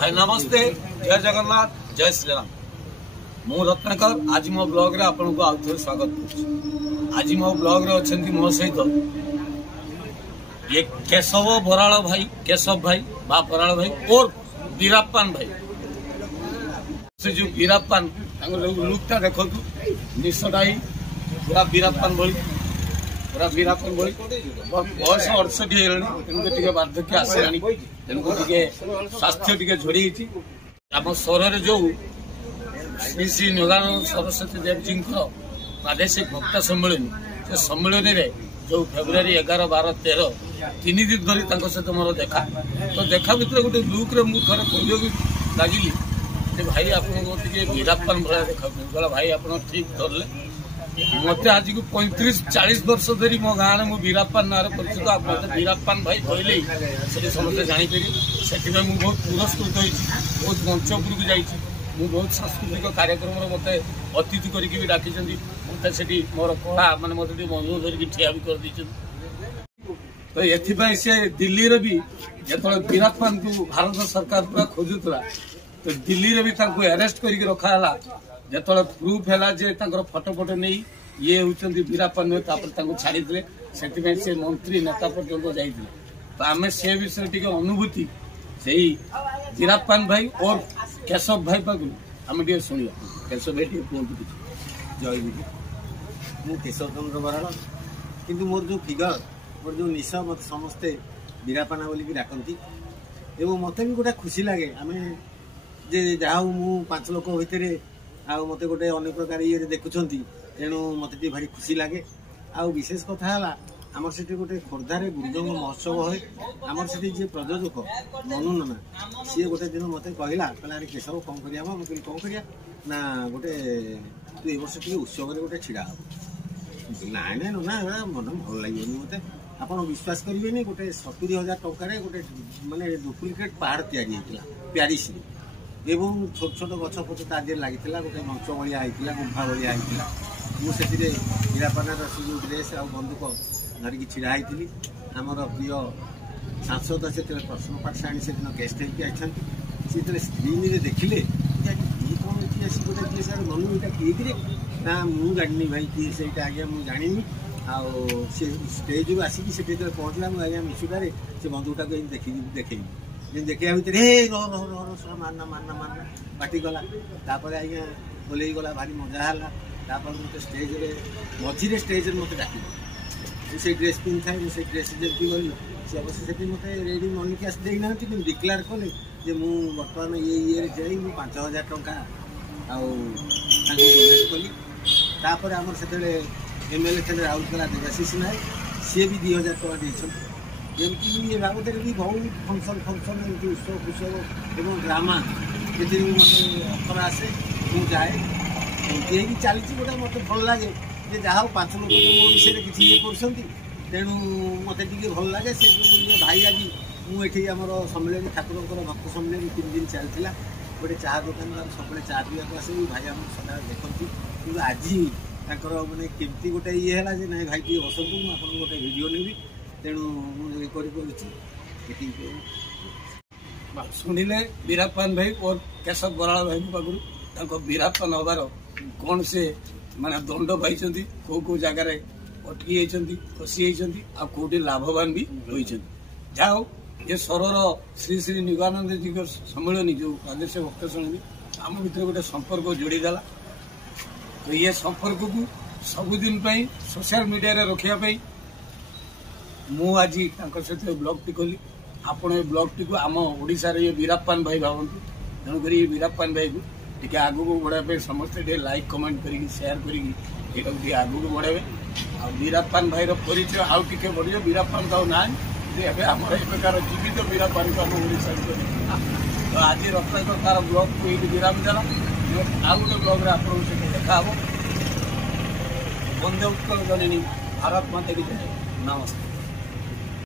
भाई नमस्ते, जय जगन्नाथ, जय श्रीराम। मु रत्नाकर आज मो ब्लॉग रे आपन को आउथर स्वागत करूँ। आज मो ब्लॉग रे अछंती मो सहित ये केशव बराड़ भाई, केशव भाई बा बराड़ भाई और वीराप्पान भाई। से जो वीराप्पान लुकटा देखो निश्चय पूरा वीराप्पान भली पूरा वीराप्पान भली बयस 68 है बार्धक्य आसला स्वास्थ्य टे झड़ी आम सहर जो श्री श्री निगमानंद सरस्वती देव जी प्रादेशिक भक्ता सम्मेलन से सम्मेलन में जो फेब्रुआरी 11, 12, 13 3 दिन धरी सहित मोर देखा तो देखा भर गोटे लुक रे मुझे कहने लगिली भाई आप वीराप्पान भाया देखा भाई आप ठीक धरले मत आज को 35-40 वर्ष धरी मो गाँव में वीराप्पान ना परिचित आप वीराप्पान भाई कहले से समस्त जापर से बहुत पुरस्कृत होती बहुत मंच उपरक जा बहुत सांस्कृतिक कार्यक्रम मत अतिथि करके डाकी मत से मोर कला मैंने मत बंधु धरिकी ठिया भी कर तो ये सी दिल्ली भी जो वीराप्पान को भारत सरकार पूरा खोजुला तो दिल्ली रे भी अरेस्ट करके रखाला जो प्रूफ है फटो फटो नहीं ये होती वीराप्पान छाड़ी से मंत्री नेता पर्यटन जाते तो आम से विषय टी अनुभूति से वीराप्पान भाई और केशव भाई पाक आम टे शुणा केशव भाई टे कहतु जय विधि मु केशव चंद्र बराड़ किंतु मोर जो फिगर मोर जो निश मत समस्ते वीराप्पान बोलिकी डाकती एवं मत भी गोटे खुशी लगे आम जे जहाँ मु 5 लोक भितर मत गोटे अनेक प्रकार ये देखुं तेणु मत भारी खुशी लगे विशेष कथा है आमर से गोटे खोर्धार गुरुजंग महोत्सव हुए आमर से जी प्रयोजक मनु नाना सी गोटे दिन मत कहला अरे केशव कौन करिया मुझे कौन करिया ना गोटे तू ए वर्ष टे उत्सव गोटे छिड़ा हम ना ना मन भल लगे मत आप विश्वास करेंगे गोटे 70,000 टकर गोटे मानने डुप्लिकेट पहाड़ या प्यारिस एवं छोट छोट गछ पछ ताजे लगी गोटे मंच भाया होता गुंफा भाया होता मुझे वीराप्पान से जो ड्रेस आ बंदूक धरिकी छिड़ा होती आमर प्रिय सांसद से प्रश्न पाठशाणी से दिन गेस्ट होती स्क्रीन में देखिले ये कौन ये आस गोटे सर मनु यहाँ किए ना मुझे जानी भाई किए से आज्ञा मुझे जानी से स्टेज रू आसिक से पहुँचला मुझे आज्ञा मिछुटारे से बंदूकटा को देखी देखा भितर हे रह मारना मारना मारना पाटी गला तापर आज्ञा बोले गला भारी मजा है मत स्टेज मझे स्टेज मत डाक से ड्रेस पिंध थाए मुझे ड्रेस जमी गली सी अवश्य से मत रेडी मनी कैश देना कि डिक्लेयर कले जे मु बर्तमान ये जाई 5,000 टंका डोनेट कली तापर आम से एमएलए थे राउरकेला देवाशीष नायक सी भी 2,000 टका देते जमी बाबद भी बहुत फंक्शन एमती उत्सव फुत्सव और ड्रामा ये मत अफर आसे मुझे जाए एमती चली गोटे मत भल लगे जहाँ 5 लोग मो विषय किसी ये कर तेणु मत भल लगे से भाई आज मुझे आम सम्मेलन ठाकुर भक्त सम्मेलन 3 दिन चलता गोटे चाह दुकान सब चाह पीवाक आसे भाई आम सदा देखती कि आज मैंने केमती गोटे ये है ना भाई टे बसतु मुझे गोटे भिडियो नेबी तेणु मुझे शुणिले वीराप्पान भाई और केशव बराड़ भाई पाखु वीराप्पान हबार कौन से माने दंड पाई कौ जगार अटकी फसी कौटी लाभवान भी रही जाओ ये सरर श्री श्री निगमानंद जी सम्मेलन जो प्रादेशिक भक्त सम्मेलन आम भर गोटे संपर्क जोड़ीदेला तो ये संपर्क को सबुदिन सोशल मीडिया रे रखापी मु आज सहित ब्लॉग टी कली आपण ये ब्लॉग टी आम ओडिशा रे वीराप्पान भाई भावतु तेणुक वीराप्पान भाई को टे आगू को बढ़ाई समस्ते लाइक कमेंट कर शेयर कर आगू को बढ़ावे आ वीराप्पान भाई परिचय आउ टे बढ़िया वीराप्पान तो ना आम एक प्रकार जीवित वीराप्पान को आम ओडिशा तो आज रत्नाकर तार ब्लॉग को ये विराम देला आउ गोटे ब्लॉग रे आपन सहित देखा वंदे उत्कल जननी भारत माता की जय नमस्ते।